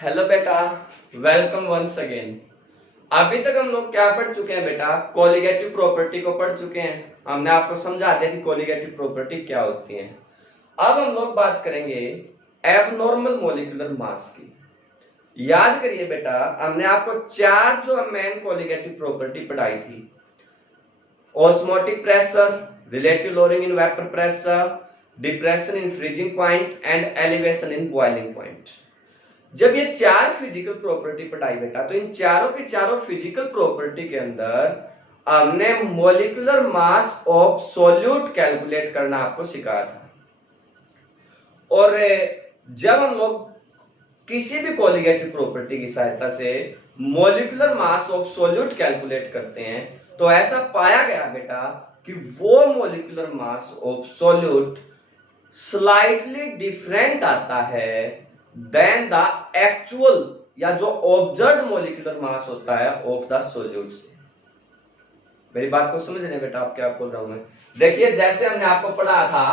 Hello बेटा, welcome once again. अभी तक हम लोग क्या पढ़ चुके हैं बेटा? कोलिगेटिव प्रॉपर्टी को पढ़ चुके हैं। हमने आपको समझा दिया कि कोलिगेटिव प्रॉपर्टी क्या होती है। अब हम लोग बात करेंगे एबनॉर्मल मॉलिक्यूलर मास की। याद करिए बेटा, हमने आपको चार जो मेन कोलिगेटिव प्रॉपर्टी पढ़ाई थी: osmotic pressure, relative lowering in vapour pressure, depression in freezing point and elevation in boiling point. जब ये चार फिजिकल प्रॉपर्टी पढ़ाई बेटा, तो इन चारों के चारों फिजिकल प्रॉपर्टी के अंदर हमने molecular mass of solute calculate करना आपको सिखाया था। और जब हम लोग किसी भी कोलिगेटिव प्रॉपर्टी की सहायता से molecular mass of solute calculate करते हैं, तो ऐसा पाया गया बेटा कि वो molecular mass of solute slightly different आता है देन द एक्चुअल या जो ऑब्जर्व्ड मॉलिक्यूलर मास होता है ऑफ द सॉल्यूट से। मेरी बात को समझ रहे हैं बेटा आप क्या बोल रहा हूं मैं? देखिए, जैसे हमने आपको पढ़ा था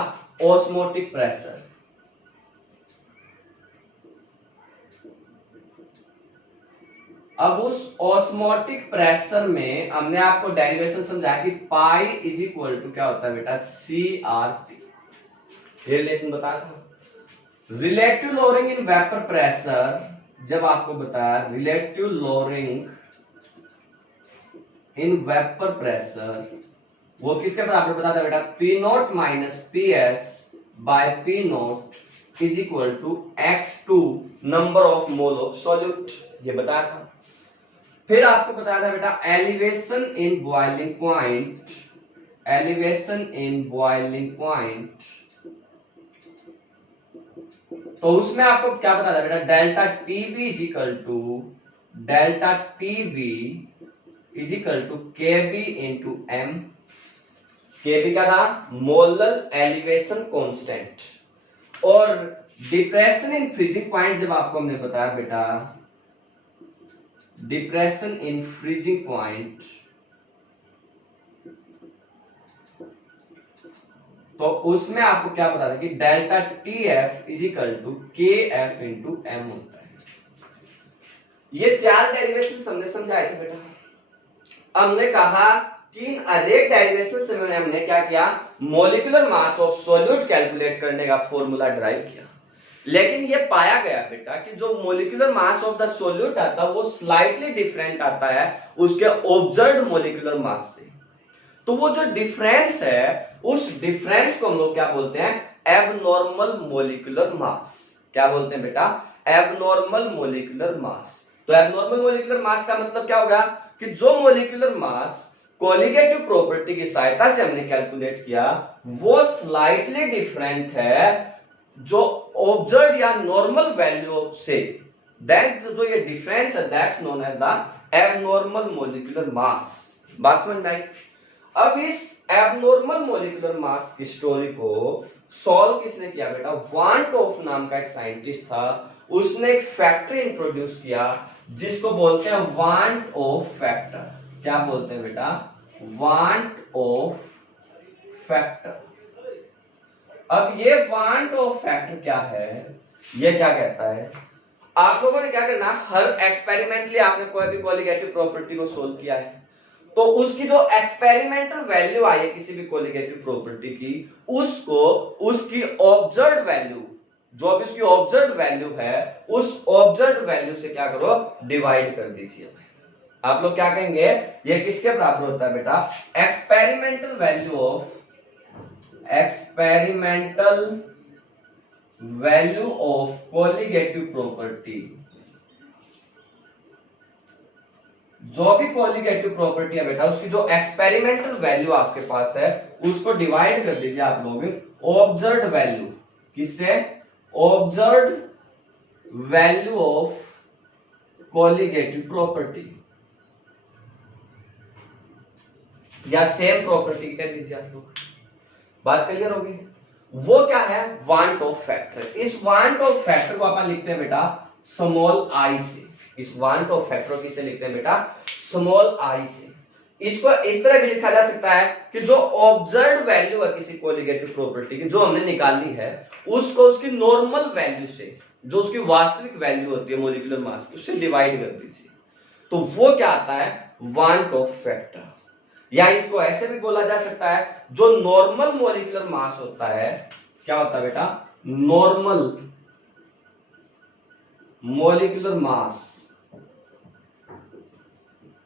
ऑस्मोटिक प्रेशर। अब उस ऑस्मोटिक प्रेशर में हमने आपको डेरिवेशन समझाया कि पाई इज इक्वल टू क्या होता है बेटा? C R P. ये रिलेशन बताया था। Relative lowering in vapour pressure, जब आपको बताया relative lowering in vapour pressure, वो किसके बराबर बताता बेटा? P naught minus P S by P naught is equal to x2 number of mole of solute. ये बताया था। फिर आपको बताया था बेटा elevation in boiling point, elevation in boiling point, तो उसमें आपको क्या बता था बेटा? Delta TB is equal to delta TB is equal to KB into m. KB का था मोलर एलिवेशन कांस्टेंट। और डिप्रेशन इन फ्रीजिंग पॉइंट जब आपको हमने बताया बेटा, डिप्रेशन इन फ्रीजिंग पॉइंट, तो उसमें आपको क्या पता था कि delta T F is equal to K F into M होता है। ये चार डेरिवेशन हमने समझाए थे बेटा। हमने कहा कि इन अनेक डेरिवेशन से हमने क्या किया? Molecular mass of solute calculate करने का फॉर्मूला ड्राइव किया। लेकिन ये पाया गया बेटा कि जो molecular mass of the solute आता है वो स्लाइटली डिफरेंट आता है उसके ऑब्जर्व्ड मॉलिक्यूलर मास से। तो वो जो डिफरेंस है, उस डिफरेंस को हम लोग क्या बोलते हैं? एबनॉर्मल मॉलिक्यूलर मास। क्या बोलते हैं बेटा? Abnormal molecular mass. तो एबनॉर्मल मॉलिक्यूलर मास का मतलब क्या होगा कि जो मॉलिक्यूलर मास कोलिगेटिव प्रॉपर्टी की सहायता से हमने कैलकुलेट किया वो स्लाइटली डिफरेंट है जो ऑब्जर्व्ड या नॉर्मल वैल्यू से। दैट जो ये डिफरेंस है that's known as the abnormal molecular mass. बात समझ में आई? अब इस एबनॉर्मल मॉलिक्यूलर मास की स्टोरी को सॉल्व किसने किया बेटा? वान टॉफ नाम का एक साइंटिस्ट था। उसने एक फैक्टर इंट्रोड्यूस किया जिसको बोलते हैं वांट ऑफ फैक्टर। क्या बोलते हैं बेटा? Want of factor. अब ये वांट ऑफ फैक्टर क्या है? ये क्या कहता है? आप लोगों ने क्या करना, हर एक्सपेरिमेंटली आपने कोई भी कोलिगेटिव प्रॉपर्टी को सोल्व किया है तो उसकी जो एक्सपेरिमेंटल वैल्यू आई है किसी भी कोलिगेटिव प्रॉपर्टी की, उसको उसकी ऑब्जर्व्ड वैल्यू, जो भी उसकी ऑब्जर्व्ड वैल्यू है, उस ऑब्जर्व्ड वैल्यू से क्या करो? डिवाइड कर दीजिए। आप लोग क्या कहेंगे? ये किसके बराबर होता है बेटा? Experimental value of, experimental value of colligative property. जो भी कोलिगेटिव प्रॉपर्टी है बेटा उसकी जो एक्सपेरिमेंटल वैल्यू आपके पास है उसको डिवाइड कर दीजिए आप लोग ऑब्जर्व्ड वैल्यू। किससे? Observed value of colligative property या सेम प्रॉपर्टी कह दीजिए आप लोग। बात क्लियर होगी? वो क्या है? Want of factor. इस वांट ऑफ फैक्टर को अपन लिखते हैं बेटा स्मॉल आई से। इस वांट ऑफ फैक्टर किसे लिखते हैं बेटा? स्मॉल आई से। इसको इस तरह भी लिखा जा सकता है कि जो ऑब्जर्व्ड वैल्यू है किसी कोलिगेटिव प्रॉपर्टी की जो हमने निकालनी है उसको उसकी नॉर्मल वैल्यू से जो उसकी वास्तविक वैल्यू होती है मॉलिक्यूलर मास की, उससे डिवाइड कर दीजिए, तो वो क्या आता है, 1/2 फैक्टर। या इसको ऐसे भी बोला जा सकता है, जो नॉर्मल मॉलिक्यूलर मास होता है, क्या होता है बेटा, नॉर्मल मॉलिक्यूलर मास,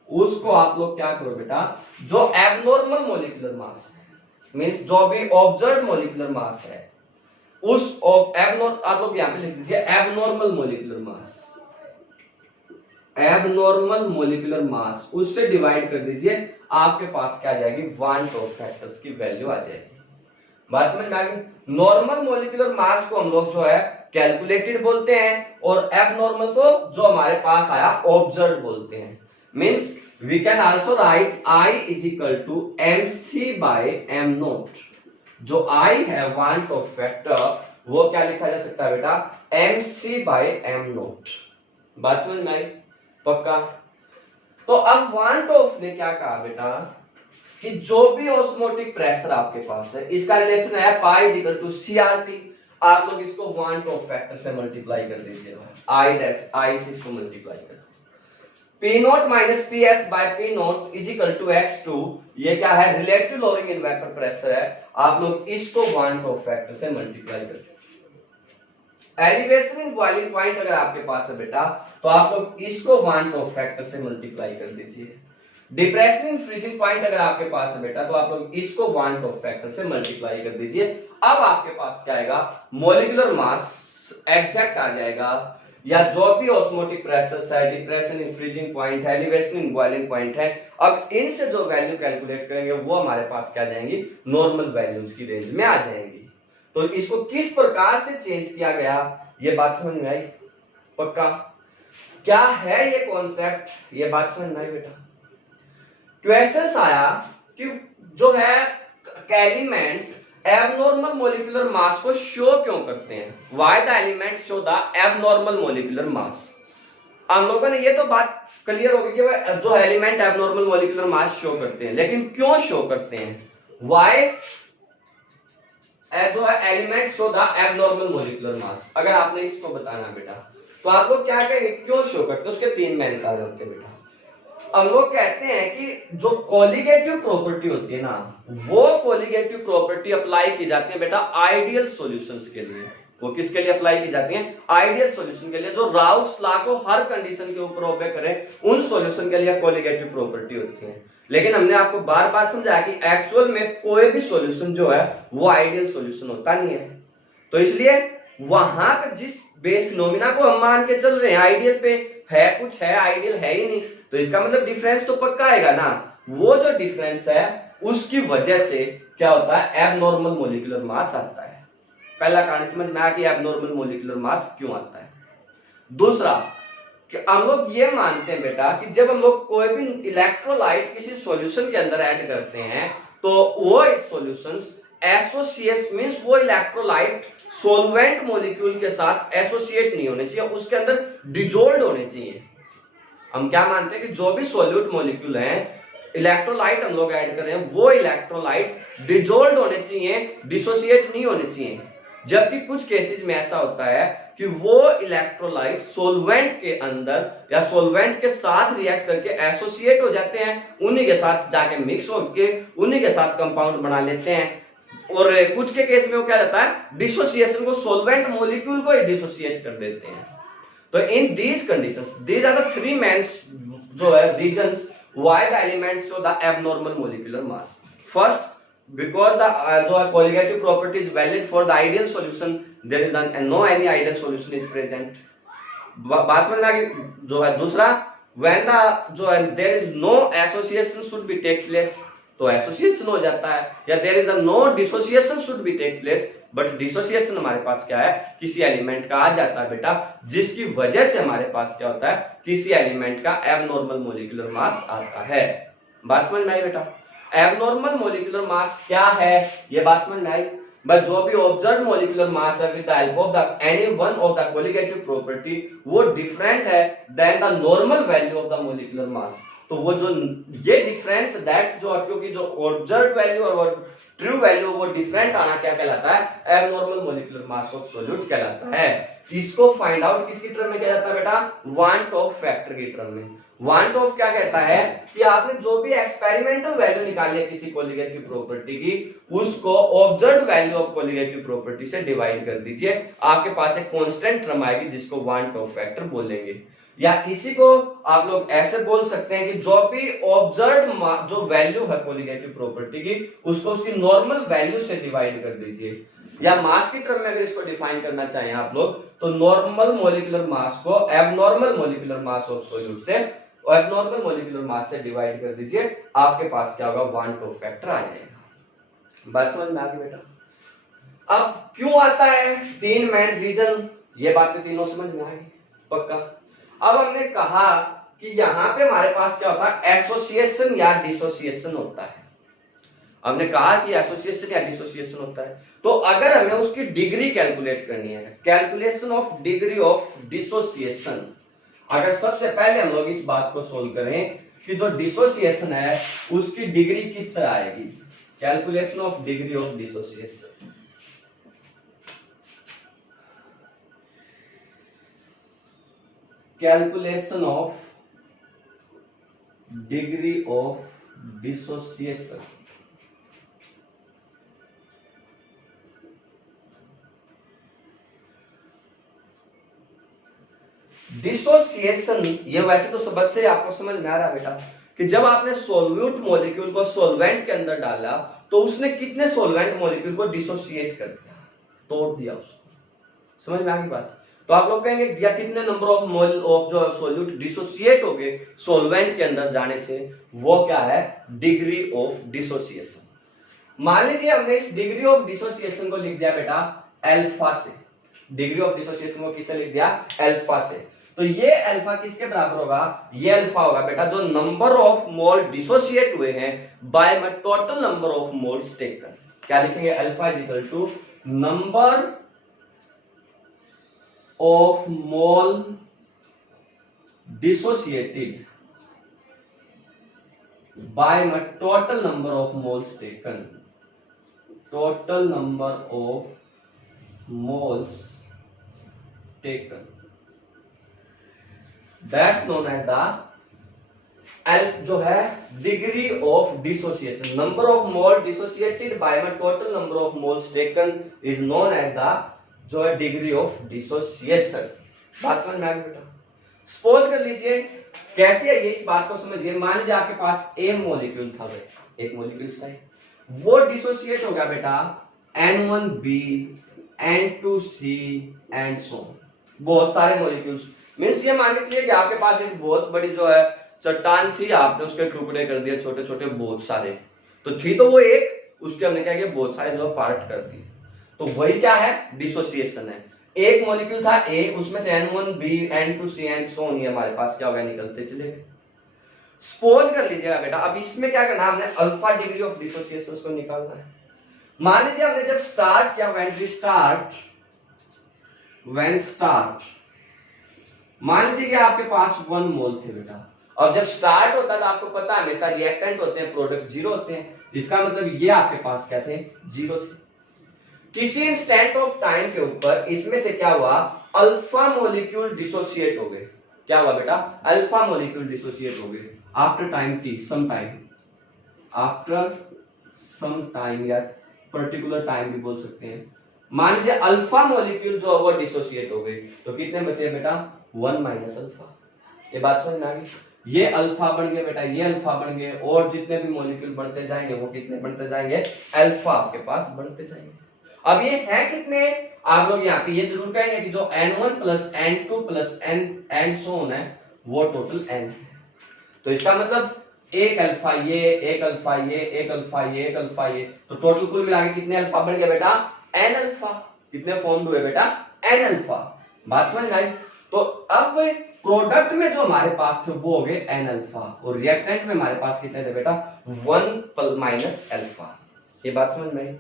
उसको आप लोग क्या करो बेटा, जो एबनॉर्मल मॉलिक्यूलर मास है, मींस जो भी ऑब्जर्व मॉलिक्यूलर मास है, उस आप लोग यहां पे लिख दीजिए एबनॉर्मल मॉलिक्यूलर मास, एबनॉर्मल मॉलिक्यूलर मास, उससे डिवाइड कर दीजिए, आपके पास क्या आ जाएगी, 1/2 फैक्टर्स की वैल्यू आ जाएगी। बात समझ में आ गई। नॉर्मल मॉलिक्यूलर मास को हम लोग जो है कैलकुलेटेड बोलते हैं, और एबनॉर्मल को जो हमारे पास आया ऑब्जर्व बोलते हैं। Means we can also write I is equal to mc by m naught. जो I है 1/2 फैक्टर, वो क्या लिखा जा सकता है बेटा, mc बाय m नॉट। बात समझ में आई, पक्का। तो अब 1/2 ने क्या कहा बेटा, कि जो भी ऑस्मोटिक प्रेशर आपके पास है, इसका रिलेशन है pi is equal to CRT। आप लोग इसको 1/2 फैक्टर से मल्टीप्लाई कर दीजिएगा, I से इसको मल्टीप्लाई कर, P0 minus PS by P0 is equal to X2। ये क्या है, relative lowering in vapour pressure है। आप लोग इसको 1/2 फैक्टर से मल्टीप्लाई कर दीजिए। एलिवेशन इन बॉइलिंग पॉइंट अगर आपके पास है बेटा, तो आप लोग इसको 1/2 फैक्टर से मल्टीप्लाई कर दीजिए। डिप्रेशन इन फ्रीजिंग पॉइंट अगर आपके पास है बेटा, तो आप लोग इसको 1/2 फैक्टर से मल्टीप्लाई कर दीजिए। अब आपके पास क्या आएगा, मॉलिक्यूलर मास एग्जैक्ट आ जाएगा, या जो भी ऑस्मोटिक प्रेशर है, डिप्रेशन इन फ्रीजिंग पॉइंट है, एलिवेशन इन बॉइलिंग पॉइंट है, अब इनसे जो वैल्यू कैलकुलेट करेंगे वो हमारे पास क्या जाएंगी, नॉर्मल वैल्यूज की रेंज में आ जाएंगी। तो इसको किस प्रकार से चेंज किया गया, ये बात समझ में आई, पक्का। क्या है ये कॉन्सेप्ट, ये बात समझ में आई बेटा। क्वेश्चंस आया कि जो है एलिमेंट एबनॉर्मल मॉलिक्यूलर मास को शो क्यों करते हैं, why the element show the abnormal molecular मास। हम लोगों ने ये तो बात क्लियर हो गई कि जो एलिमेंट एबनॉर्मल मॉलिक्यूलर मास शो करते हैं, लेकिन क्यों शो करते हैं, व्हाई जो है element show the abnormal molecular मास। अगर आपने इसको बताना बेटा, तो आप लोग क्या कहेंगे, क्यों शो करते हैं, उसके 3 मेन कारण होते हैं बेटा। हम लोग कहते हैं कि जो कोलिगेटिव प्रॉपर्टी होती है ना, वो कोलिगेटिव प्रॉपर्टी अप्लाई की जाती है बेटा आइडियल सॉल्यूशंस के लिए। वो किसके लिए अप्लाई की जाती है, आइडियल सॉल्यूशन के लिए, जो राउट्स लॉ को हर कंडीशन के ऊपर ओबे करें, उन सॉल्यूशन के लिए कोलिगेटिव प्रॉपर्टी होती है। लेकिन हमने आपको बार बार समझाया कि एक्चुअल में कोई भी सॉल्यूशन जो है वो आइडियल सॉल्यूशन होता नहीं है। तो इसलिए वहां पे जिस बेस फिनोमिना को हम मान के चल रहे हैं, आइडियल पे है कुछ है, आइडियल है ही नहीं, तो इसका मतलब डिफरेंस तो पक्का आएगा ना। वो जो डिफरेंस है उसकी वजह से क्या होता है, एबनॉर्मल मॉलिक्यूलर मास आता है। पहला कारण समझ में आया कि एबनॉर्मल मॉलिक्यूलर मास क्यों आता है। दूसरा कि हम लोग ये मानते हैं बेटा कि जब हम लोग कोई भी इलेक्ट्रोलाइट किसी सॉल्यूशन के अंदर ऐड करते हैं, तो वो सॉल्यूशंस एसोसिएट मींस वो इलेक्ट्रोलाइट सॉल्वेंट मॉलिक्यूल के साथ एसोसिएट नहीं होने चाहिए, उसके अंदर डिजोल्व होने चाहिए। हम क्या मानते हैं कि जो भी सॉल्यूट मॉलिक्यूल हैं, इलेक्ट्रोलाइट हम लोग ऐड कर रहे हैं, वो इलेक्ट्रोलाइट डिजोल्व होने चाहिए, डिसोसिएट नहीं होने चाहिए। जबकि कुछ केसेस में ऐसा होता है कि वो इलेक्ट्रोलाइट सॉल्वेंट के अंदर या सॉल्वेंट के साथ रिएक्ट करके एसोसिएट हो जाते हैं, उन्हीं के साथ जाके मिक्स होके उन्हीं के साथ कंपाउंड बना लेते हैं। और कुछ के केस में वो क्या जाता है, डिसोसिएशन को सॉल्वेंट मॉलिक्यूल को ही डिसोसिएट कर देते हैं। तो इन these conditions, these are the 3 main जो है reasons why the elements show the abnormal molecular mass. First, because the जो colligative property is valid for the ideal solution, there is no any ideal solution is present. बात समझ में आ गई। जो है दूसरा, when the जो है there is no association should be take place, तो एसोसिएशन हो जाता है, या there is no dissociation should be take place, but dissociation हमारे पास क्या है, किसी एलिमेंट का आ जाता है बेटा, जिसकी वजह से हमारे पास क्या होता है, किसी एलिमेंट का एबनॉर्मल मॉलिक्यूलर मास आता है। बात समझ में आई बेटा। एबनॉर्मल मॉलिक्यूलर मास क्या है, ये बात समझ में आई। बट जो भी ऑब्जर्व मॉलिक्यूलर मास है with the help of the any one of the colligative property, वो डिफरेंट है then the normal value of the molecular mass. तो वो जो ये डिफरेंस दैट्स जो, क्योंकि जो ऑब्जर्व वैल्यू और ट्रू वैल्यू वो डिफरेंट आना क्या कहलाता है, abnormal molecular mass of solute कहलाता है। इसको फाइंड आउट किसकी टर्म में किया जाता है बेटा? वांट ऑफ फैक्टर की टर्म में। वांट ऑफ क्या कहता है कि आपने जो भी एक्सपेरिमेंटल वैल्यू निकाली है किसी कोलिगेटिव प्रॉपर्टी की, उसको observed value of colligative property से डिवाइड कर दीजिए, आपके पास एक कांस्टेंट टर्म आएगी जिसको वांट ऑफ फैक्टर बोलेंगे। या इसी को आप लोग ऐसे बोल सकते हैं कि जो भी ऑब्जर्व्ड जो वैल्यू है कोलिगेटिव प्रॉपर्टी की, उसको उसकी नॉर्मल वैल्यू से डिवाइड कर दीजिए। या मास की टर्म में अगर इसको डिफाइन करना चाहें आप लोग, तो नॉर्मल मॉलिक्यूलर मास को abnormal molecular mass of solute से, एबनॉर्मल मॉलिक्यूलर मास से डिवाइड कर दीजिए, आपके पास क्या होगा? वांट ऑफ फैक्टर आ जाएगा। बात समझ में आ गई बेटा? अब क्यों आता है? तीन मेन रीजन, ये बातें तीनों समझ में आ गई पक्का? अब हमने कहा कि यहां पे हमारे पास क्या होता है? एसोसिएशन या डिसोसिएशन होता है। हमने कहा कि एसोसिएशन या डिसोसिएशन होता है, तो अगर हमें उसकी डिग्री कैलकुलेट करनी है, calculation of degree of dissociation, अगर सबसे पहले हम लोग इस बात को सोल्व करें कि जो डिसोसिएशन है उसकी डिग्री किस तरह आएगी, calculation of degree of dissociation. Calculation of degree of dissociation. Dissociation ये वैसे तो सबक से आपको समझ में आ रहा है बेटा कि जब आपने सोल्यूट मॉलिक्यूल को सॉल्वेंट के अंदर डाला तो उसने कितने सॉल्वेंट मॉलिक्यूल को डिसोसिएट कर दिया, तोड़ दिया उसको। समझ में आ गई बात? तो आप लोग कहेंगे या कितने नंबर ऑफ मोल ऑफ जो सॉल्यूट डिसोसिएट हो गए सॉल्वेंट के अंदर जाने से, वो क्या है? Degree of dissociation. मान लीजिए हमने इस डिग्री ऑफ डिसोसिएशन को लिख दिया बेटा अल्फा से। डिग्री ऑफ डिसोसिएशन को किससे लिख दिया? अल्फा से। तो ये अल्फा किसके बराबर होगा? ये अल्फा होगा बेटा जो नंबर ऑफ मोल डिसोसिएट हुए हैं by my total number of moles taken. क्या लिखेंगे? Alpha is equal to number of mole dissociated by my total number of moles taken. Total number of moles taken, that's known as the जो है degree of dissociation. Number of mole dissociated by my total number of moles taken is known as the जो है degree of dissociation. बात समझ में आ गई बेटा? Suppose कर लीजिए कैसे है ये, इस बात को समझिए। मान लीजिए आपके पास ए मॉलिक्यूल था, एक मॉलिक्यूल था, वो डिसोसिएट हो गया बेटा N1B, N2C एंड सो बहुत सारे मॉलिक्यूल्स। मींस ये मान के चलिए कि आपके पास एक बहुत बड़ी जो है चट्टान थी, आपने उसके टुकड़े कर दिए छोटे छोटे बहुत सारे, तो थी तो वो एक, उसके हमने क्या किया? बहुत सारे जो पार्ट कर दिए। तो वही क्या है? डिसोसिएशन है। एक मॉलिक्यूल था ए, उसमें से N1B, N2C and so on हमारे पास क्या होगा? निकलते चले गए। सपोज कर लीजिएगा बेटा, अब इसमें क्या करना है? हमने अल्फा डिग्री ऑफ डिसोसिएशन को निकालना है। मान लीजिए हमने जब स्टार्ट किया, when start मान लीजिए कि आपके पास 1 मोल थे बेटा, और जब स्टार्ट होता था आपको पता है हमेशा रिएक्टेंट होते हैं, प्रोडक्ट 0 होते हैं, इसका मतलब ये आपके पास क्या थे? 0 थे। किसी इंस्टेंट ऑफ टाइम के ऊपर इसमें से क्या हुआ? अल्फा मॉलिक्यूल डिसोसिएट हो गए। क्या हुआ बेटा? अल्फा मॉलिक्यूल डिसोसिएट हो गए after time t, some time, after some time या पर्टिकुलर टाइम भी बोल सकते हैं। मान लीजिए अल्फा मॉलिक्यूल जो है वो डिसोसिएट हो गए, तो कितने बचे बेटा? 1 माइनस अल्फा। ये बात समझ में आ गई? ये अल्फा बन गए बेटा, ये अल्फा बन गए, और जितने भी मॉलिक्यूल बढ़ते जाएंगे वो कितने बढ़ते जाएंगे? अल्फा आपके पास बढ़ते जाएंगे। अब ये है कितने? आप लोग यहाँ पे ये जरूर कहेंगे कि जो N1 plus N2 plus N and so on है वो टोटल N है। तो इसका मतलब एक अल्फा ये, एक अल्फा ये, एक अल्फा ये, एक अल्फा ये, तो टोटल कुल मिला के कितने अल्फा बन गए बेटा? N alpha. कितने फॉर्म हुए बेटा? N alpha. बात समझ में आई? तो अब प्रोडक्ट में जो हमारे पास थे वो हो गए N अल्फा, और रिएक्टेंट में हमारे पास कितने थे बेटा? 1 माइनस अल्फा। ये बात समझ में आई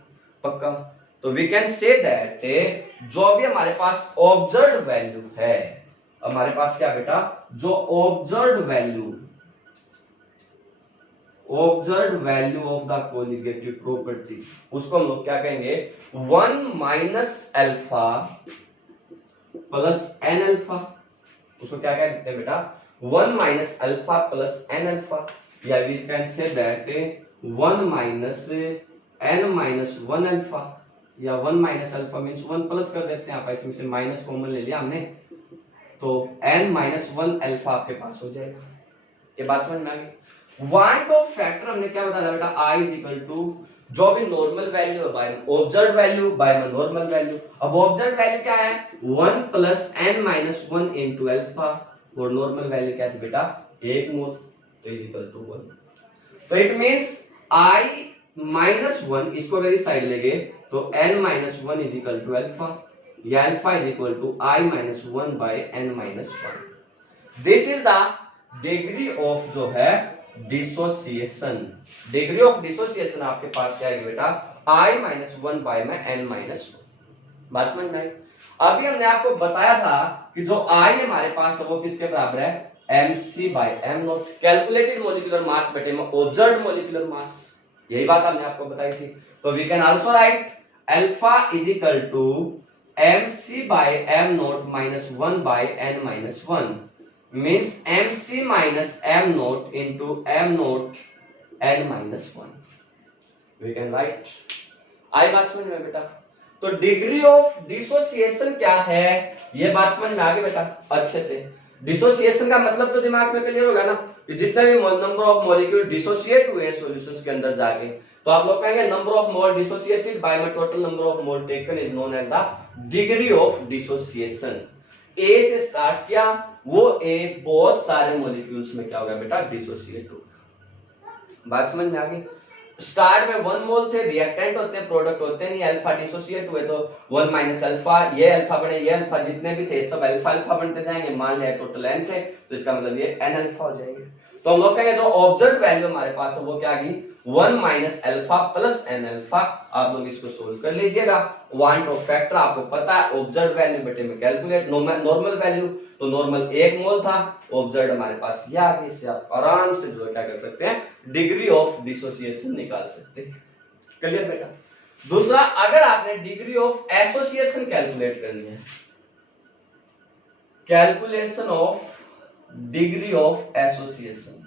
पक्का? तो वी कैन से दैट जो भी हमारे पास ऑब्जर्व्ड वैल्यू है, हमारे पास क्या बेटा? जो observed value of the colligative property, उसको हम लोग क्या कहेंगे? 1 minus alpha plus n alpha, उसको क्या क्या लिखते हैं बेटा 1 minus alpha plus n alpha, या we can say that 1 minus n minus 1 alpha, या 1 माइनस अल्फा मींस 1 प्लस कर देते हैं आप, इसमें से माइनस कॉमन ले लिया हमने, तो n माइनस 1 अल्फा आपके पास हो जाएगा। ये बात समझ में आ गई। वांट ऑफ फैक्टर हमने क्या बताया बेटा i इज इक्वल टू जो भी नॉर्मल वैल्यू है by observe value by normal value. अब ऑब्जर्व वैल्यू क्या है 1 plus n minus 1 into alpha, और नॉर्मल वैल्यू क्या है बेटा 1 मोल, तो इज इक्वल टू 1। तो इट मींस i माइनस 1 इसको अगर इस साइड लेंगे तो n minus 1 is equal to alpha, या alpha is equal to i minus 1 by n minus 1। This is the degree of जो है डिसोसिएशन। डिग्री ऑफ डिसोसिएशन आपके पास क्या है बेटा i माइनस 1 बाय में n माइनस 1। बात समझ में आई। अभी हमने आपको बताया था कि जो i हमारे पास है वो किसके बराबर है mc by m naught, calculated molecular mass बटे में ऑब्जर्व्ड मॉलिक्यूलर मास, यही बात हमने आपको बताई थी। तो we can also write alpha is equal to mc by m naught minus 1 by n minus 1 means mc minus m naught into m naught n minus 1। We can write. आई बात समझ में बेटा। तो डिग्री ऑफ डिसोसिएशन क्या है ये बात समझ में आ गई बेटा अच्छे से। डिसोसिएशन का मतलब तो दिमाग में क्लियर होगा ना कि जितने भी नंबर ऑफ मॉलिक्यूल डिसोसिएट हुए सॉल्यूशंस के अंदर जाके, तो आप लोग कहेंगे number of mole dissociated by the total number of mole taken is known as the degree of dissociation. A से स्टार्ट किया, वो ए बहुत सारे मॉलिक्यूल्स में क्या होगा बेटा डिसोसिएट होगा। बात समझ में आ गई। स्टार्ट में 1 मोल थे, रिएक्टेंट होते हैं प्रोडक्ट होते नहीं, अल्फा डिसोसिएट हुए तो 1 माइनस अल्फा, ये अल्फा बने ये अल्फा, जितने भी थे सब अल्फा अल्फा बनते जाएंगे। मान लिया टोटल n थे तो इसका मतलब ये n अल्फा हो जाएंगे। तो हम लोग कहेंगे जो ऑब्जर्व्ड वैल्यू हमारे पास है वो क्या आ गई 1 minus alpha plus n alpha. आप लोग इसको सोल्व कर लीजिएगा। वांट ऑफ फैक्टर आपको पता है ऑब्जर्व्ड वैल्यू बटे में कैलकुलेट नॉर्मल वैल्यू, तो नॉर्मल 1 मोल था, ऑब्जर्व्ड हमारे पास ये आ गई। इससे आप आराम से जो क्या कर सकते हैं डिग्री ऑफ डिसोसिएशन निकाल सकते हैं। क्लियर बेटा। दूसरा, अगर आपने डिग्री ऑफ एसोसिएशन कैलकुलेट करनी है, calculation of degree of association.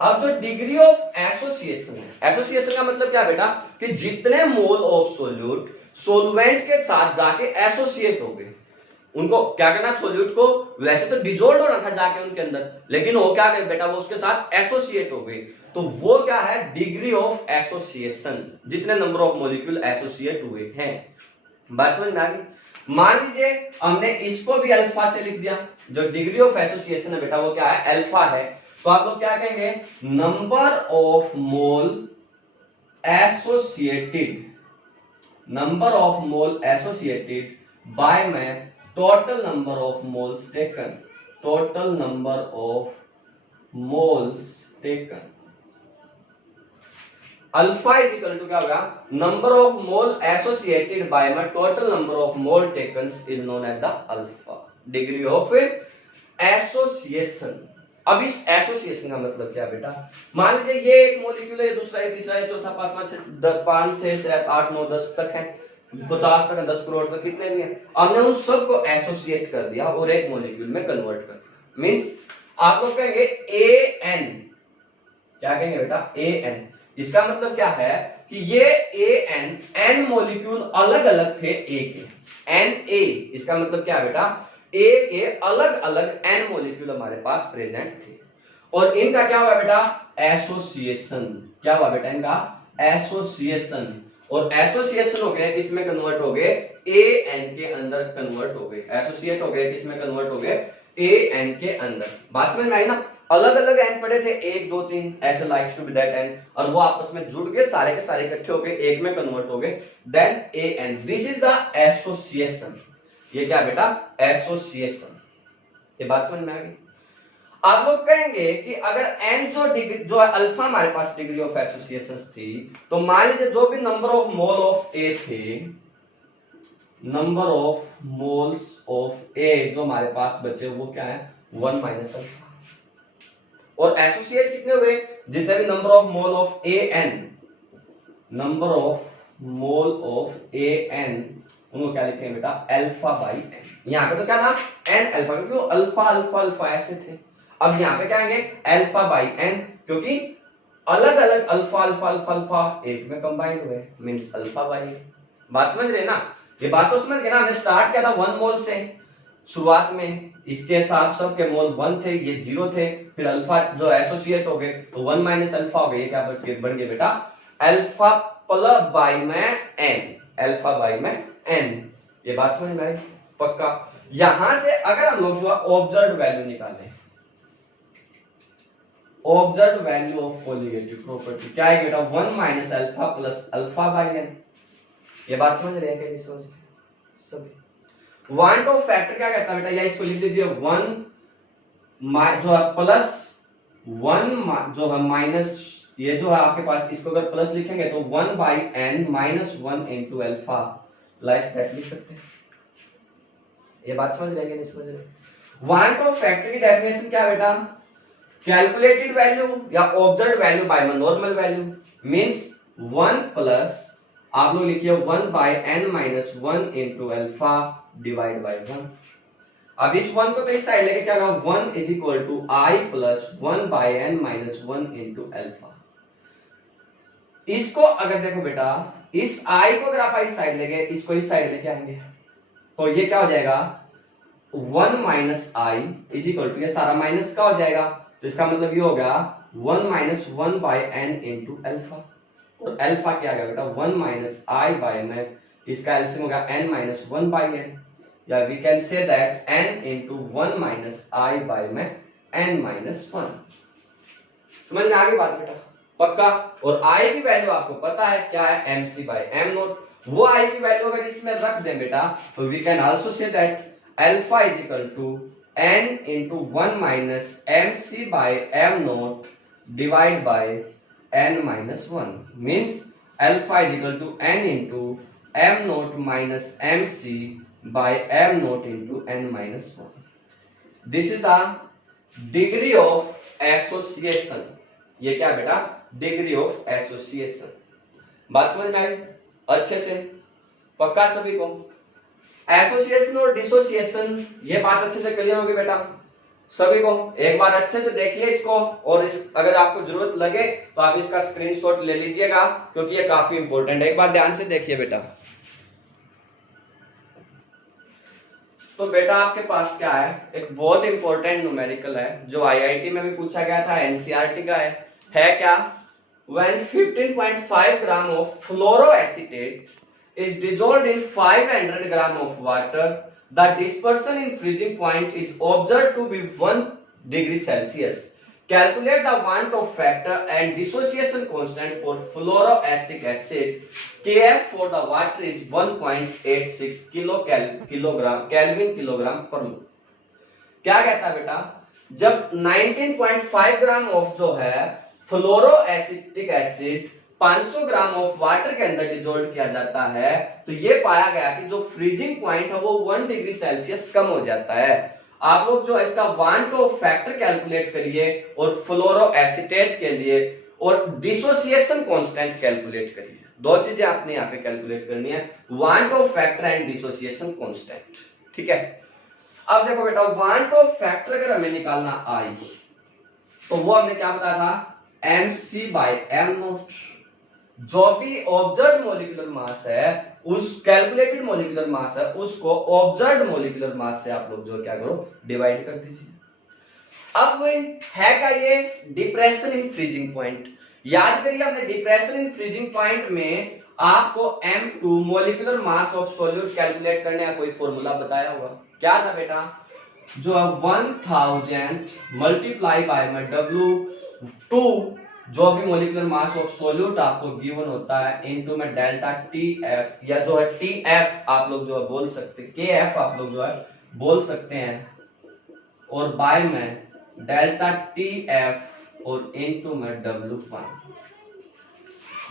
अब जो डिग्री ऑफ एसोसिएशन है, एसोसिएशन का मतलब क्या बेटा कि जितने मोल ऑफ सोल्यूट सोलवेंट के साथ जाके एसोसिएट हो गए, उनको क्या करना सोल्यूट को वैसे तो डिजोल्व होना था जाके उनके अंदर, लेकिन वो क्या गए बेटा वो उसके साथ एसोसिएट हो गए, तो वो क्या है डिग्री ऑफ एसोसिएशन, जितने नंबर ऑफ मॉलिक्यूल एसोसिएट हुए हैं। बात समझ में आ गई। मान लीजिए हमने इसको भी अल्फा से लिख दिया, जो डिग्री ऑफ एसोसिएशन है बेटा वो क्या है अल्फा है, तो आप लोग क्या कहेंगे number of mole associated, number of mole associated by में total number of moles taken, total number of moles taken. Alpha is equal to क्या होगा number of mole associated by में total number of mole taken is known as the alpha, degree of association. अब इस association का मतलब क्या बेटा, मान लीजिए ये एक मॉलिक्यूल है, दूसरा है, तीसरा है, चौथा, पांचवा, 5 6 7 8 9 10 तक है, 50 तक 10 करोड़ तक कितने भी हैं, हमने उन सबको एसोसिएट कर दिया और एक मॉलिक्यूल में कन्वर्ट कर दिया। मींस आप लोग कहेंगे एन, क्या कहेंगे बेटा एन। इसका मतलब क्या है कि ये एन मॉलिक्यूल अलग अलग थे ए के, एन ए, इसका मतलब क्या है बेटा ए के अलग अलग एन मॉलिक्यूल हमारे पास प्रेजेंट थे, और इनका क्या हुआ बेटा एसोसिएशन। क्या हुआ बेटा इनका एसोसिएशन, और एसोसिएशन हो गए किसमें कन्वर्ट हो गए ए एन के अंदर कन्वर्ट हो गए, एसोसिएट हो गए किसमें कन्वर्ट हो गए ए एन के अंदर। बात समझ में आई ना। अलग अलग एन पड़े थे 1 2 3 ऐसे likes to be that n, और वो आपस में जुड़ के सारे के सारे इकट्ठे होके एक में कन्वर्ट हो गए, then A n. This is the association. ये क्या बेटा एसोसिएशन। ये बात समझ में आ गई। आप लोग कहेंगे कि अगर n जो अल्फा हमारे पास डिग्री ऑफ एसोसिएशन थी, तो मान लीजिए जो भी नंबर ऑफ मोल ऑफ ए थे, नंबर ऑफ मोल्स ऑफ ए जो हमारे पास बचे वो क्या है 1 माइनस अल्फा, और एसोसिएट कितने हुए जितने भी number of mole of A n, number of mole of A n, उनको क्या लिखेंगे बेटा, अल्फा बाई एन। यहाँ पे तो क्या था, एन अल्फा, क्योंकि अल्फा अल्फा अल्फा ऐसे थे। अब यहाँ पे क्या आएंगे, अल्फा बाई एन, क्योंकि अलग अलग अल्फा अल्फा अल्फा अल्फा एक में कंबाइन हुए, मींस अल्फा बाई। बात समझ रहे ना, ये बात तो समझ गए ना। हमने स्टार्ट किया था 1 मोल से शुरुआत में, इसके साथ सब के मोल 1 थे, ये 0 थे, फिर अल्फा जो एसोसिएट हो गए तो 1 माइनस अल्फा हो गए, क्या बन गए बेटा, अल्फा प्लस बाई में एन, अल्फा बाई में एन। ये बात समझ में आई पक्का। यहां से अगर हम लोग जो ऑब्जर्व वैल्यू निकालें, observe value of colligative property क्या है बेटा, 1 minus alpha plus alpha by n. ये बात समझ रहे हैं क्या, नहीं समझ रहे सभी। वांट ऑफ फैक्टर क्या कहता है बेटा, या इसको लिख लीजिए 1 जो है प्लस 1 जो है माइनस, ये जो है आपके पास, इसको अगर प्लस लिखेंगे तो 1 by n minus 1 into alpha, like that लिख सकते हैं। ये बात समझ रहे हैं नहीं समझ रहे। वांट ऑफ फैक्टर की डेफिनेशन क्या है बेटा, कैलकुलेटेड वैल्यू या observed value by normal value, means 1 plus आप लोग लिखिए 1 by n minus 1 into alpha divide by 1। अब इस 1 को तो इस साइड लेके क्या होगा, 1 is equal to I plus 1 by n minus 1 into alpha. इसको अगर देखो बेटा, इस i को अगर आप इस साइड लेके, इसको इस साइड लेके आएंगे तो ये क्या हो जाएगा, 1 minus I is equal to, ये सारा माइनस का हो जाएगा, तो इसका मतलब ये हो गया 1 minus 1 by n into alpha. और अल्फा क्या आ गया बेटा, 1 माइनस आई बाय में, इसका एलसीएम होगा n माइनस 1 बाय n, या we can say that n into 1 minus I by में n माइनस 1। समझ में आ गई बात बेटा पक्का। और i की वैल्यू आपको पता है क्या है, mc बाय m नॉट। वो i की वैल्यू अगर इसमें रख दें बेटा तो we can also say that alpha is equal to n into 1 minus mc by m naught divide by n minus 1, means alpha is equal to n into m naught minus mc by m naught into n minus 1। This is the degree of association. ये क्या बेटा, degree of association. बात समझ में आई अच्छे से पक्का सभी को। एसोसिएशन और डिसोसिएशन, ये बात अच्छे से क्लियर होगी बेटा सभी को। एक बार अच्छे से देखिए इसको, और अगर आपको जरूरत लगे तो आप इसका स्क्रीनशॉट ले लीजिएगा, क्योंकि ये काफी इंपॉर्टेंट है। एक बार ध्यान से देखिए बेटा। तो बेटा आपके पास क्या है, एक बहुत इंपॉर्टेंट न्यूमेरिकल है जो आईआईटी में भी पूछा गया था, एनसीईआरटी का है क्या, when 15.5 gram of fluoroacetate is dissolved in 500 gram of water, the dispersion in freezing point is observed to be 1 degree Celsius. Calculate the want of factor and dissociation constant for fluoroacetic acid. Kf for the water is 1.86 Kelvin kilogram per mole. क्या कहता है बेटा, जब 19.5 gram of जो है फ्लोरोएसिटिक acid 500 gram of water के अंदर dissolve किया जाता है, तो ये पाया गया कि जो फ्रीजिंग पॉइंट है वो 1 डिग्री सेल्सियस कम हो जाता है। आप लोग जो इसका वांट ऑफ फैक्टर कैलकुलेट करिए और फ्लोरोएसिटेट के लिए, और डिसोसिएशन कांस्टेंट कैलकुलेट करिए। दो चीजें आपने यहाँ पे कैलकुलेट करनी है, want of factor and dissociation constant. ठीक है, अब देखो बेटा, वांट ऑफ फैक्टर अगर हमें निकालना आई तो वो हमने क्या बताया था, mc बाय m नॉट। जो भी ऑब्जर्व्ड मोलिकुलर मास है, उस कैलकुलेटेड मोलिकुलर मास है, उसको ऑब्जर्व्ड मोलिकुलर मास से आप लोग जो क्या करो, डिवाइड कर दीजिए। अब वही है क्या, ये डिप्रेशन इन फ्रीजिंग पॉइंट। याद करिए हमने डिप्रेशन इन फ्रीजिंग पॉइंट में आपको m2 molecular mass of solute calculate करने का कोई फॉर्मूला बताया होगा। क्या था बेटा, जो 1000 मल्टीप्लाई बाय में W2 जो भी मोलिकुलर मास ऑफ सॉल्यूट आपको गिवन होता है इनटू में डेल्टा TF, या जो है TF आप लोग जो है बोल सकते हैं, KF आप लोग जो है बोल सकते हैं, और बाय में डेल्टा TF और इनटू में W1।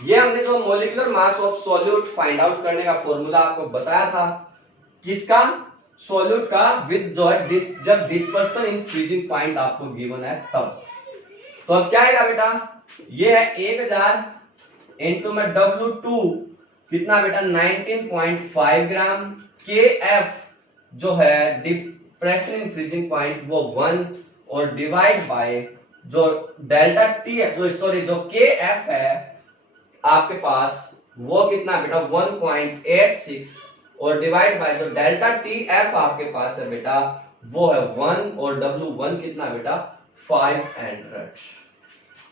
ये हमने जो molecular mass of solute find out करने का फॉर्मूला आपको बताया था, किसका, सॉल्यूट का, विद जो है जब डिस्पर्सन इन फ्रीजिंग पॉइंट आपको गिवन है तब। तो अब क्या आएगा बेटा, ये है 1000 इनटू में W2 कितना बेटा 19.5 ग्राम। के एफ जो है डिप्रेशन इन फ्रीजिंग पॉइंट वो 1 और डिवाइड बाय जो डेल्टा टी जो सॉरी जो के एफ है आपके पास वो कितना बेटा 1.86 और डिवाइड बाय जो डेल्टा टी एफ आपके पास है बेटा वो है 1 और W1 कितना बेटा 500।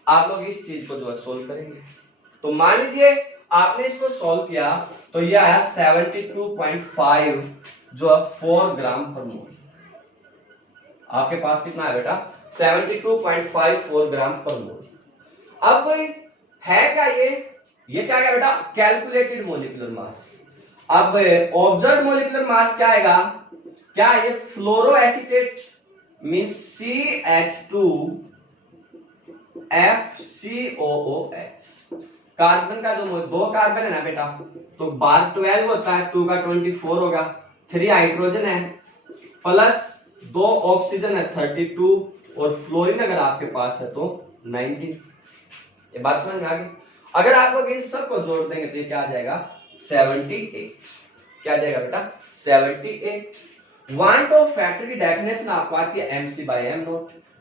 आप लोग इस चीज को जो है सोल्व करेंगे तो मान लीजिए आपने इसको सोल्व किया तो ये आया 72.5 जो है 4 ग्राम पर मोल। आपके पास कितना है बेटा 72.54 ग्राम पर मोल। अब है क्या ये क्या है बेटा कैलकुलेटेड मोलिकुलर मास। अब ऑब्जर्व मोलिकुलर मास क्या आएगा, क्या ये fluoro acetate means CH2 FCOOH carbon का जो दो कार्बन है ना बेटा तो बार 12 होता है 2 का 24 होगा 3 हाइड्रोजन है प्लस 2 ऑक्सीजन है 32 और फ्लोरीन अगर आपके पास है तो 19। ये बात समझ में आ गई। अगर आप लोग इन सब को जोड़ देंगे तो ये क्या आ जाएगा 78। क्या आ जाएगा बेटा 78। वांट ऑफ फैक्टर की डेफिनेशन आपको आती है mc/m0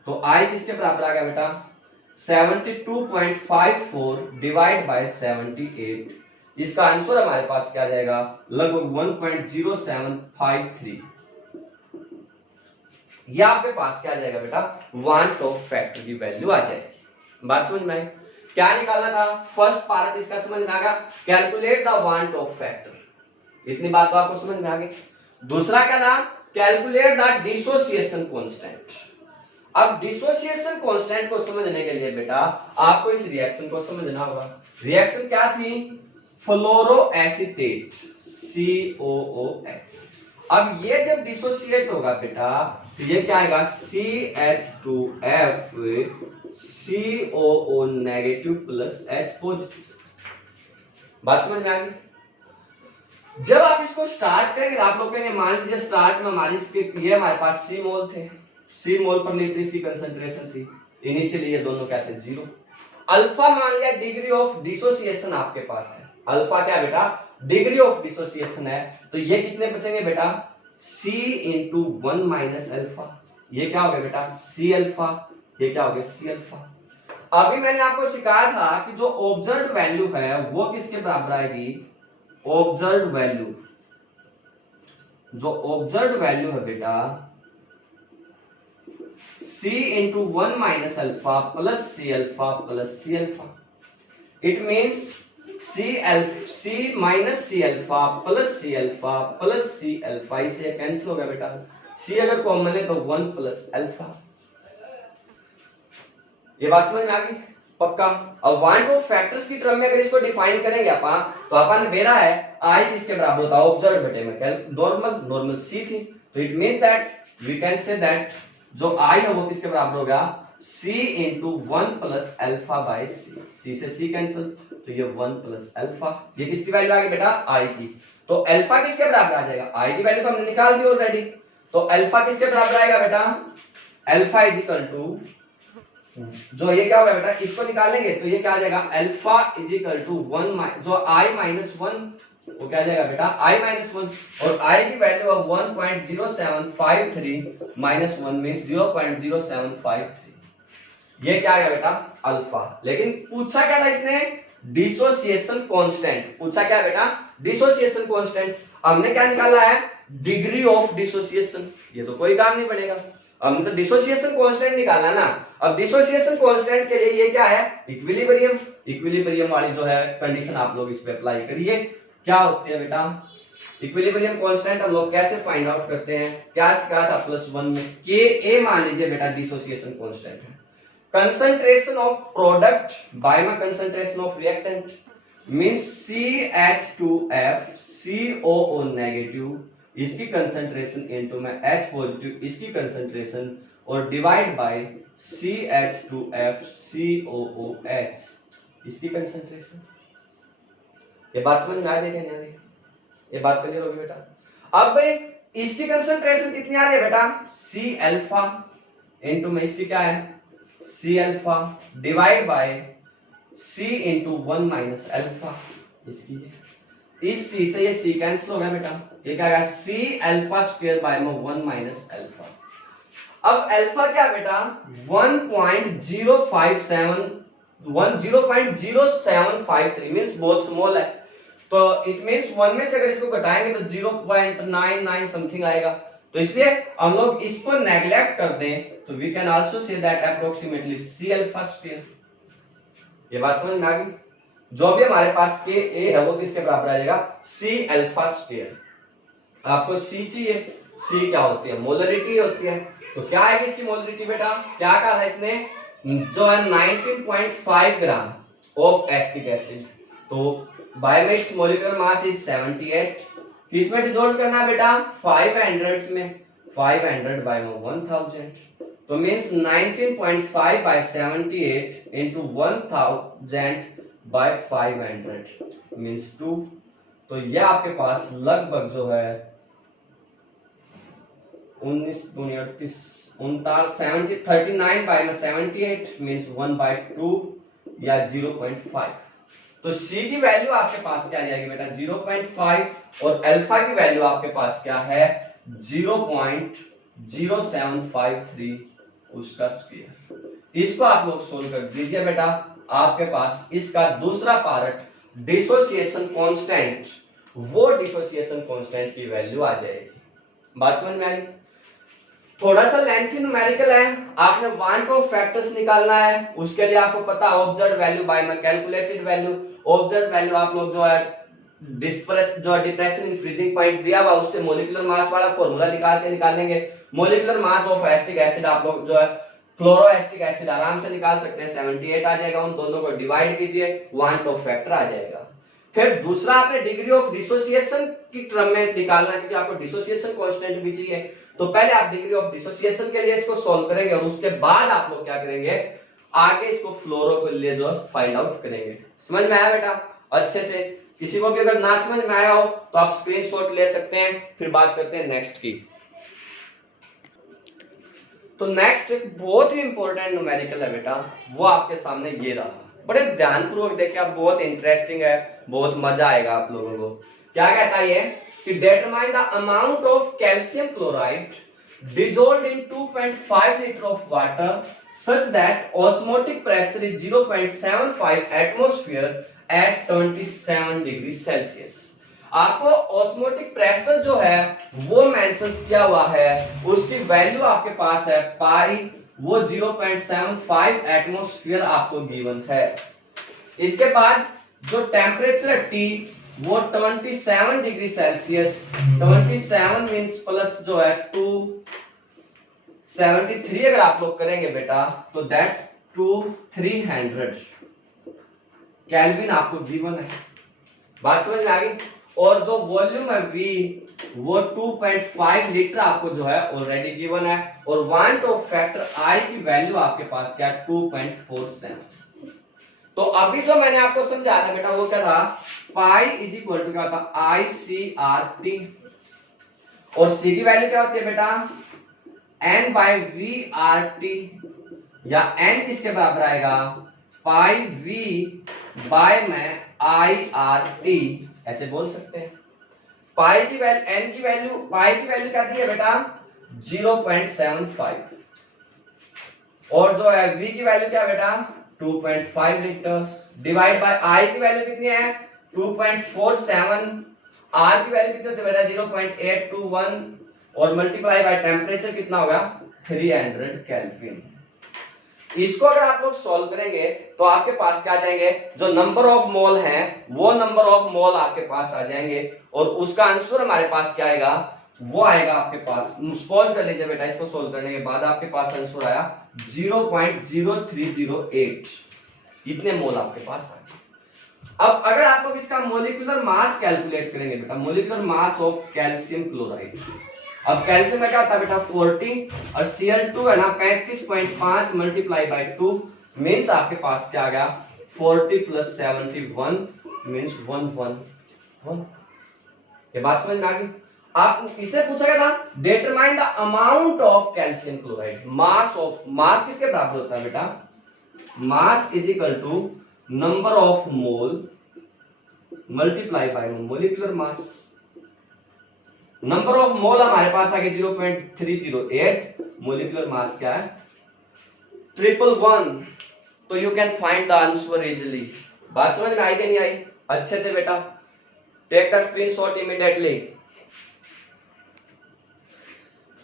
तो I किसके बराबर आ गया बेटा 72.54 डिवाइड बाय 78। इसका आंसर हमारे पास क्या आ जाएगा लगभग 1.0753। ये आपके पास क्या आ जाएगा बेटा वांट ऑफ फैक्टर की वैल्यू आ जाएगी। बात समझ में आई। क्या निकालना था फर्स्ट पार्ट इसका समझ में आ गया calculate the want of factor. इतनी बात तो आपको समझ में आ गई। दूसरा क्या था कैलकुलेट द डिसोसिएशन कांस्टेंट। अब डिसोसिएशन कांस्टेंट को समझने के लिए बेटा आपको इस रिएक्शन को समझना होगा। रिएक्शन क्या थी फ्लोरोएसीटेट COOH। अब ये जब डिसोसिएट होगा बेटा तो ये क्या आएगा CH2F COO negative plus H positive. बात समझ में आ गई। जब आप इसको स्टार्ट करेंगे आप लोग कहेंगे मान लीजिए स्टार्ट में हमारी ये हमारे पास C मोल थे, C मोल पर लीटर इसकी कंसंट्रेशन थी। इनिशियली ये दोनों क्या थे 0। अल्फा मान लिया डिग्री ऑफ डिसोसिएशन आपके पास है। अल्फा क्या बेटा डिग्री ऑफ डिसोसिएशन है तो ये कितने बचेंगे बेटा C इंटू 1 माइनस अल्फा। ये क्या हो गया बेटा C अल्फा। ये क्या हो गया C अल्फा। अभी मैंने आपको सिखाया था कि जो ऑब्जर्व्ड वैल्यू है वो किसके बराबर आएगी ऑब्जर्व्ड वैल्यू। जो ऑब्जर्व्ड वैल्यू है बेटा C into 1 minus alpha plus C alpha plus C alpha. It means C minus C alpha plus C alpha plus C alpha इसे कैंसिल हो गया बेटा। C अगर कॉमन है तो 1 प्लस अल्फा। ये बात समझ में आ गई पक्का। अब वांट ऑफ फैक्टर्स की टर्म में अगर इसको डिफाइन करेंगे अपन तो अपन बेरा है I किसके बराबर होता है ऑब्जर्व्ड बटे में नॉर्मल C थी तो it means that we can say that जो I है वो किसके बराबर होगा C into 1 plus alpha by C से C कैंसिल तो ये 1 प्लस अल्फा। ये किसकी वैल्यू आ गई बेटा I की। तो अल्फा किसके बराबर आ जाएगा I की वैल्यू तो हमने निकाल दी ऑलरेडी तो अल्फा किसके बराबर आएगा बेटा अल्फा इज इक्वल टू जो ये क्या होगा बेटा इसको निकालेंगे तो ये क्या आ जाएगा अल्फा इज इक्वल टू 1 जो I माइनस 1 वो क्या आ जाएगा बेटा I माइनस 1 और I की वैल्यू है 1.0753 माइनस 1 मींस 0.0753। ये क्या आएगा बेटा अल्फा। लेकिन पूछा क्या था इसने डिसोसिएशन कांस्टेंट। पूछा क्या बेटा डिसोसिएशन कांस्टेंट। हमने क्या निकाला है डिग्री ऑफ डिसोसिएशन। ये तो कोई काम नहीं पड़ेगा हमने तो डिसोसिएशन कांस्टेंट निकालना ना। अब डिसोसिएशन कांस्टेंट के लिए ये क्या है इक्विलिब्रियम। इक्विलिब्रियम वाली जो है कंडीशन आप लोग इस पे अप्लाई करिए। क्या होती है बेटा इक्विलिब्रियम कांस्टेंट हम लोग कैसे फाइंड आउट करते हैं क्या सिखाया था +1 में Ka मान लीजिए बेटा डिसोसिएशन कांस्टेंट है। concentration of product by my concentration of reactant means CH2F COO negative इसकी कंसंट्रेशन इनटू में H पॉजिटिव इसकी कंसंट्रेशन और डिवाइड बाय CH2F COOH इसकी कंसंट्रेशन। ये बात समझ में आ रही है क्या नहीं? ये बात क्लियर होगी बेटा। अब इसकी कंसंट्रेशन कितनी आ रही है बेटा C अल्फा इनटू में इसकी क्या है C alpha divide bye C into 1 minus alpha इसकी है। इस C से ये C कैंसिल हो गया बेटा, ये क्या आएगा C अल्फा स्क्वायर बाय में 1 माइनस अल्फा। अब अल्फा क्या बेटा 1.00753 मींस बहुत स्मॉल है, तो इट मींस 1 में से अगर इसको घटाएंगे तो 0.99 समथिंग आएगा, तो इसलिए हम लोग इसको नेग्लेक्ट कर दें तो we can also say that approximately C alpha square. ये बात समझ में आ गई? जो भी हमारे पास के ए है वो किसके बराबर आ जाएगा C अल्फा स्क्वायर। आपको C चाहिए, C क्या होती है मोलरिटी होती है, तो क्या आएगी इसकी मोलरिटी बेटा, क्या कहा है इसने जो है 19.5 ग्राम ऑफ एसिटिक एसिड, तो बायोमेट्रिक मोलिकुलर मास इज 78, किसमें डिसॉल्व करना है बेटा 500 में, 500 बाय 1000, तो means 19.5 by 78 into 1000 by 500 means 2, तो ये आपके पास लगभग जो है 39 बाय 78 मींस 1/2 या 0.5, तो C की वैल्यू आपके पास क्या आ जाएगी बेटा 0.5 और अल्फा की वैल्यू आपके पास क्या है 0.0753 उसका स्क्वायर। इसको आप लोग सोल्व कर दीजिए बेटा, आपके पास इसका दूसरा पार्ट डिसोसिएशन कांस्टेंट, वो डिसोसिएशन कांस्टेंट की वैल्यू आ जाएगी। बात समझ में आई? थोड़ा सा लेंथी न्यूमेरिकल है, आपने वन ऑफ फैक्टर्स निकालना है, उसके लिए आपको पता ऑब्जर्व वैल्यू बाय में कैलकुलेटेड वैल्यू, ऑब्जर्व वैल्यू आप लोग जो है डिप्रेशन इन फ्रीजिंग पॉइंट दिया हुआ उससे मॉलिक्यूलर मास वाला फॉर्मूला निकालेंगे। Molecular mass of acetic acid आप लोग जो है फ्लोरो एसिटिक एसिड आराम से निकाल सकते हैं 78 आ जाएगा, उन दोनों को डिवाइड कीजिए वन ऑफ फैक्टर आ जाएगा। फिर दूसरा आपने डिग्री ऑफ डिसोसिएशन की टर्म में निकालना है क्योंकि आपको डिसोसिएशन कांस्टेंट भी चाहिए, तो पहले आप डिग्री ऑफ डिसोसिएशन के लिए इसको सॉल्व करेंगे और उसके बाद आप लोग क्या करेंगे आगे इसको फ्लोरो के लिए जो फाइंड आउट करेंगे। समझ में आया बेटा अच्छे से? किसी को भी अगर ना समझ में आया हो तो आप स्क्रीनशॉट ले सकते हैं। फिर बात करते हैं नेक्स्ट की। तो नेक्स्ट एक बहुत ही इंपॉर्टेंट न्यूमेरिकल है बेटा, वो आपके सामने ये रहा, बड़े ध्यानपूर्वक देखिए आप, बहुत इंटरेस्टिंग है, बहुत मजा आएगा आप लोगों को। क्या कहता है ये कि determine the amount of calcium chloride dissolved in 2.5 liter of water such that osmotic pressure is 0.75 atmosphere at 27 degree Celsius. आपको ऑस्मोटिक प्रेशर जो है वो मेंशन किया हुआ है, उसकी वैल्यू आपके पास है पाई, वो 0.75 एटमॉस्फेयर आपको गिवन है। इसके बाद जो टेम्परेचर है T वो 27 डिग्री सेल्सियस, 27 मींस प्लस जो है 273 अगर आप लोग करेंगे बेटा तो दैट्स 300 केल्विन आपको गिवन है। बात समझ में आ गई? और जो वॉल्यूम है V वो 2.5 लीटर आपको जो है ऑलरेडी गिवन है, और वन ऑफ फैक्टर I की वैल्यू आपके पास क्या है 2.47। तो अभी जो मैंने आपको समझाया था बेटा वो क्या था, पाई इज इक्वल टू क्या था ICRT, और C की वैल्यू क्या होती है बेटा N बाय VRT, या N किसके बराबर आएगा पाई V बाय में IRT, ऐसे बोल सकते हैं। पाई की वैल्यू N की वैल्यू पाई की वैल्यू क्या दी है बेटा 0.75, और जो है V की वैल्यू क्या बेटा 2.5 लीटर, डिवाइड बाय I की वैल्यू कितनी है 2.47, R की वैल्यू कितनी होती है बेटा 0.821, और मल्टीप्लाई बाय टेम्परेचर कितना होगा 300 केल्विन। इसको अगर आप लोग सॉल्व करेंगे तो आपके पास क्या आ जाएंगे, जो नंबर ऑफ मोल हैं वो नंबर ऑफ मोल आपके पास आ जाएंगे, और उसका आंसर हमारे पास क्या आएगा वो आएगा आपके पास, सपोज कर लीजिए बेटा इसको सोल्व करने के बाद आपके पास आंसर आया 0.0308, इतने मोल आपके पास आए। अब अगर आप लोग इसका मोलिकुलर मास कैलकुलेट करेंगे बेटा, molecular mass of calcium chloride, अब कैल्शियम में क्या होता है बेटा 40, और Cl2 है ना 35.5 मल्टीप्लाई बाय 2 मींस आपके पास क्या आ गया 40 प्लस 71 मींस 111। ये बात समझ में आ गई? आप इसे पूछा गया था determine the amount of calcium chloride, mass of, mass किसके बराबर होता है बेटा mass is equal to number of mole multiply by molecular mass. Number of mole हमारे पास आ गए 0.308, मोलिकुलर मास क्या है 111। तो you can find the answer easily. बात समझ में आई कि नहीं आई? अच्छे से बेटा टेक द स्क्रीनशॉट इमीडिएटली।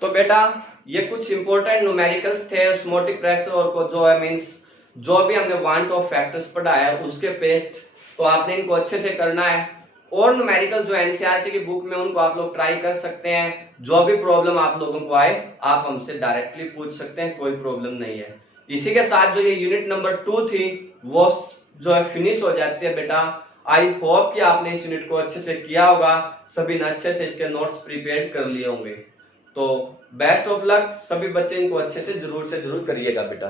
तो बेटा ये कुछ इंपॉर्टेंट न्यूमेरिकल्स थे ऑस्मोटिक प्रेशर और को जो है मींस जो भी हमने वन टू फैक्टर्स पढ़ाया है उसके बेस्ड, तो आपने इनको अच्छे से करना है। और न्यूमेरिकल जो एनसीईआरटी की बुक में उनको आप लोग ट्राई कर सकते हैं। जो भी प्रॉब्लम आप लोगों को आए आप हमसे डायरेक्टली पूछ सकते हैं, कोई प्रॉब्लम नहीं है। इसी के साथ जो ये यूनिट नंबर 2 थी वो जो है फिनिश हो जाती है बेटा। आई होप कि आपने इस यूनिट को अच्छे से किया होगा, सभी ने अच्छे से इसके नोट्स प्रिपेयर कर लिए होंगे। तो बेस्ट ऑफ लक, सभी बच्चे इनको अच्छे से जरूर करिएगा बेटा।